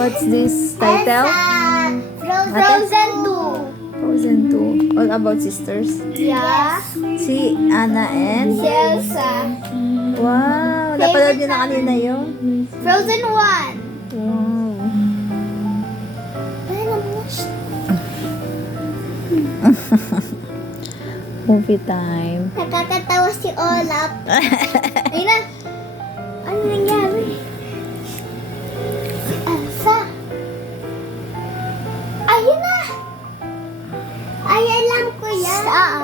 What's this title? Frozen 2. Frozen 2. All about sisters. Yeah. Si Anna and... Si Elsa. Wow! Napanood niyo na kanina yun? Frozen 1. Wow. Movie time. Nakakatawa si Olaf. Ayun na. Ano nangyari? Si Elsa. Ayun na. Ay, alam ko yan.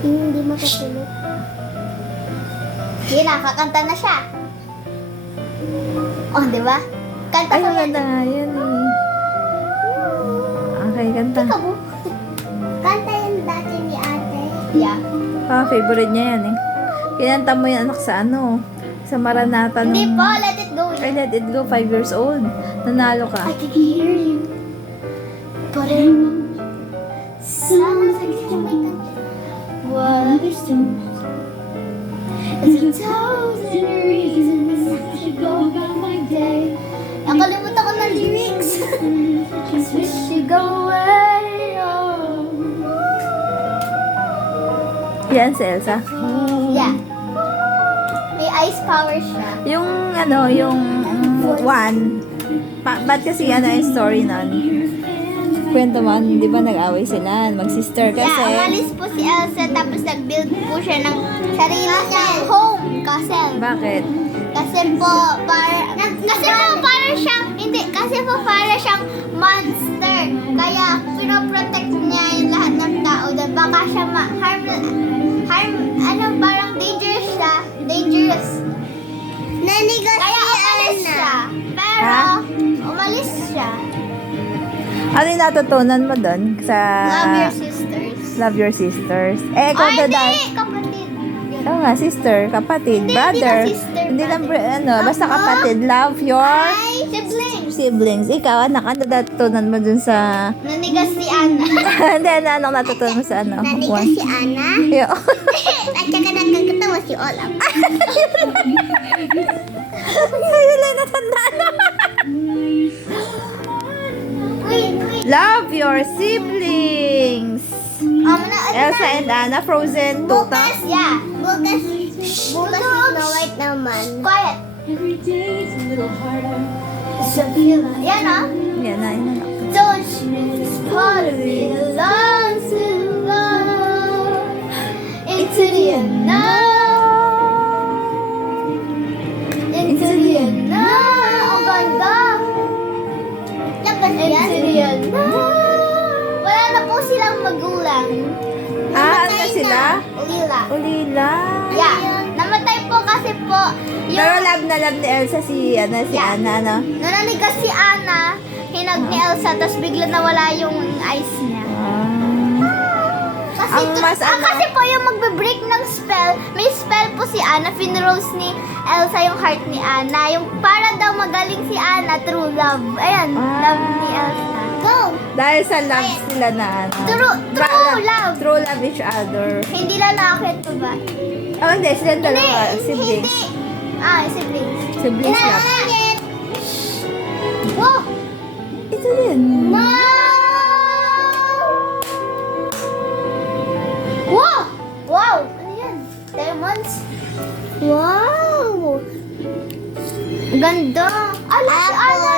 Hindi makatulog. Yun na, kakanta na siya. Oh, di ba? Kanta Ay, ko yan. maganda nga yun eh. Okay, kanta. Ikaw mo. Kanta yan dati ni ate. Yeah. Favorite niya yan eh. Kinanta mo yung anak sa ano? Sa Maranata nung... Hindi po, let it go. Ay, Let It Go, 5 years old. Nanalo ka. I can hear you. But I know. Sounds like Jamaican. What is there's a thousand reasons to go about my day. Nakalimutan ko ng lyrics. Just wish you go away. Yan si Elsa. Yeah. May ice power siya. Yung ano, yung one. Ba't kasi ano yung story nun? Kwento mo, di ba nag-away sila? Mag-sister kasi. Yeah, umalis po si Elsa tapos nag-build po siya ng sarili niyang home, castle. Bakit? Kasi po, para siyang, hindi, kasi po para siyang monster. Kaya, pinoprotect niya yung lahat ng tao. Dahil baka siya parang dangerous siya. Dangerous. Kaya umalis siya. Pero, umalis siya. Ano yung natutunan mo doon sa... Love your sisters. Love your sisters. Eh, ikaw Ay, daw. hindi! Kapatid. Oo nga, sister, kapatid, Hindi, brother. hindi na sister, Hindi lang, brother. ano, basta kapatid. Love your Ay, siblings. siblings. Ikaw, anak, ano natutunan mo dun sa... Nanigas si Anna. Hindi, anong natutunan mo sa ano? Nanigas si Anna. Yo. At saka nagkakatawa si Olaf. Ayun lang natandaan. Wait. Love your siblings. Elsa and Anna, Frozen 2 Bukas, yeah. Bukas Snow White naman. Quiet. Yan ah. Yan na, yun na. Don't this part of me belongs to love. Into the end now. Into the end now. Ang ganda. Into the end now. Wala na po silang magulang. Ano na sila? Ulila. Ulila. Yeah. Namatay po kasi po Pero love na love ni Elsa si Anna, no? Nananigas si Anna, hinag ni Elsa, tapos bigla nawala yung eyes niya. Kasi, Ang mas ano- kasi po yung magbe-break ng spell, may spell po si Anna, finrose ni Elsa yung heart ni Anna. Yung para daw magaling si Anna, true love. Ayan, love ni Elsa. Go! Dahil sa love sila na ano. True love. True love each other. Hindi lalaki to ba? Oh, hindi. Sila dalawa. Siblings. Hindi. Siblings. Siblings love. Wow! Ito din. No! Wow! Wow! Ano yan? Diamonds? Wow! Ganda! Ala, si Anna